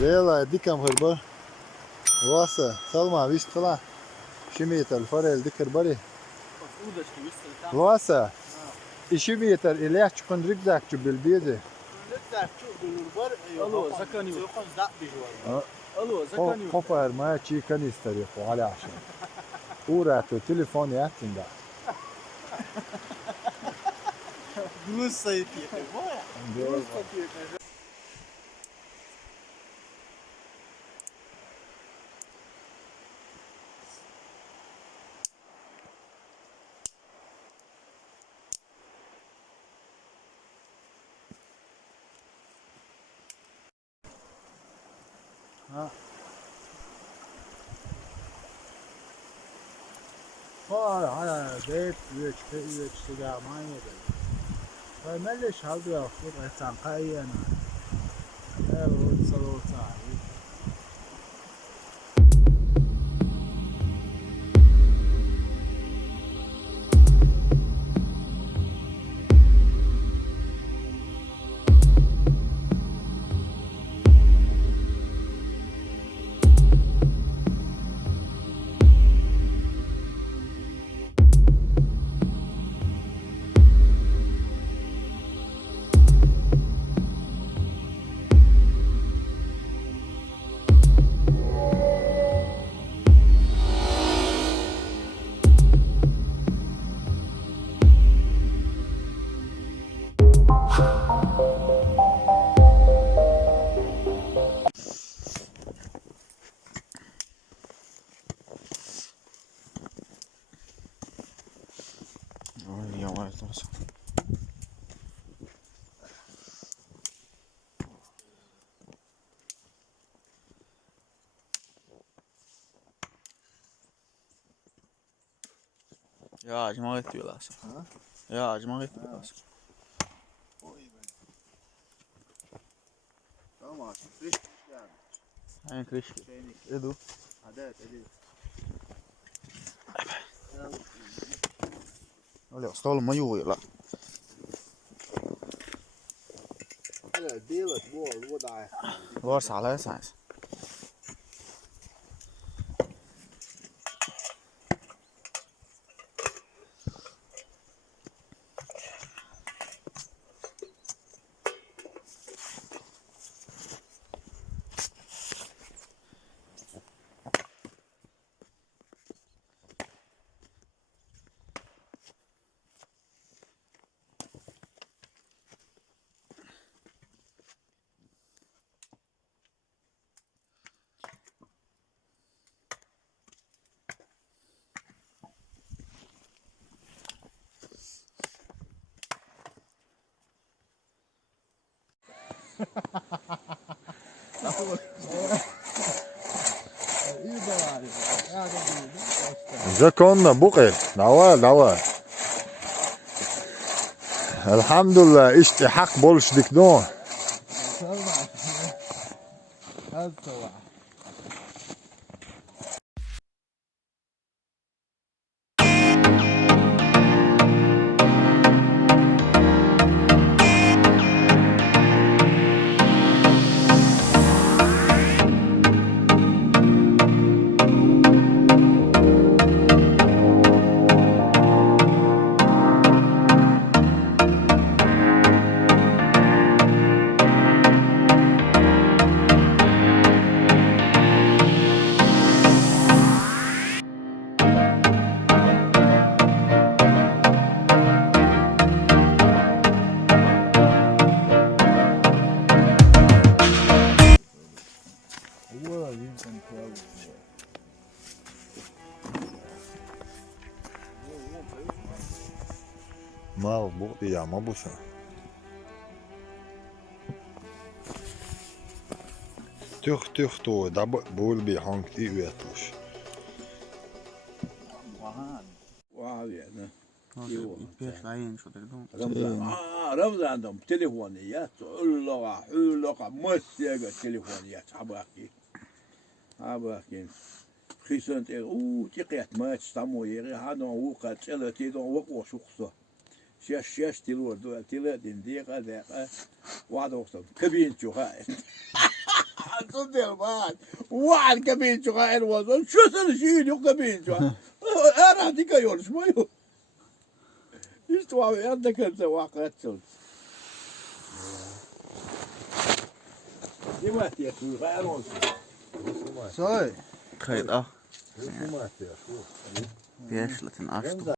Bela dikam hırbar. Vasa Salman vistala. Şimiyetel farel dikir bari. Vasa. İşimiyetel ileh çıkın rükzak çubil biyedi. Rükzak çubil var. Alo zakani. Alo zakani. Kopar maya çiğ kanister yapı hala aşağı. Uğratı telefon yaktında. Груз sayıtı. Груз sayıtı. Ha. Hala deyip üç siga manyede. Melli şaldı ya fut etsan kayyana. Evet salota. Ya acımak etmiyorlar. Ya acımak etmiyorlar. Tamam. Friş yani. Aynen krişki. Edu. Hadi. Öyle stol mu yuğuyla. Hadi değil bu da. Var sağlar sayes. Zakonna buqi. Давай. Elhamdülillah işte hak bo'lishdik no. Mal bu ya ma bu sen. Tüh to da bol bir hangt i uetluş. Vay yani. İpek ayın şu dedim. Ramazan'da telefonu ya. Ullaga masyaga telefonu ya. Habaki. Xisant tiqiyat ma tstamu yeri hano wuqa tselati don waqo shuqso. Şaş tilor do tiladin diye kadar. Vado olsun. Kabin çoğa. Så del var. Var kabincu gair var. Şu sen şey yok kabincu. Ara dika yoruşma yok. İşte var ya da kadar vakat çok. Yemek yapıyor gair olsun. Soy. خيط اه Slimat ya. بيشلت 10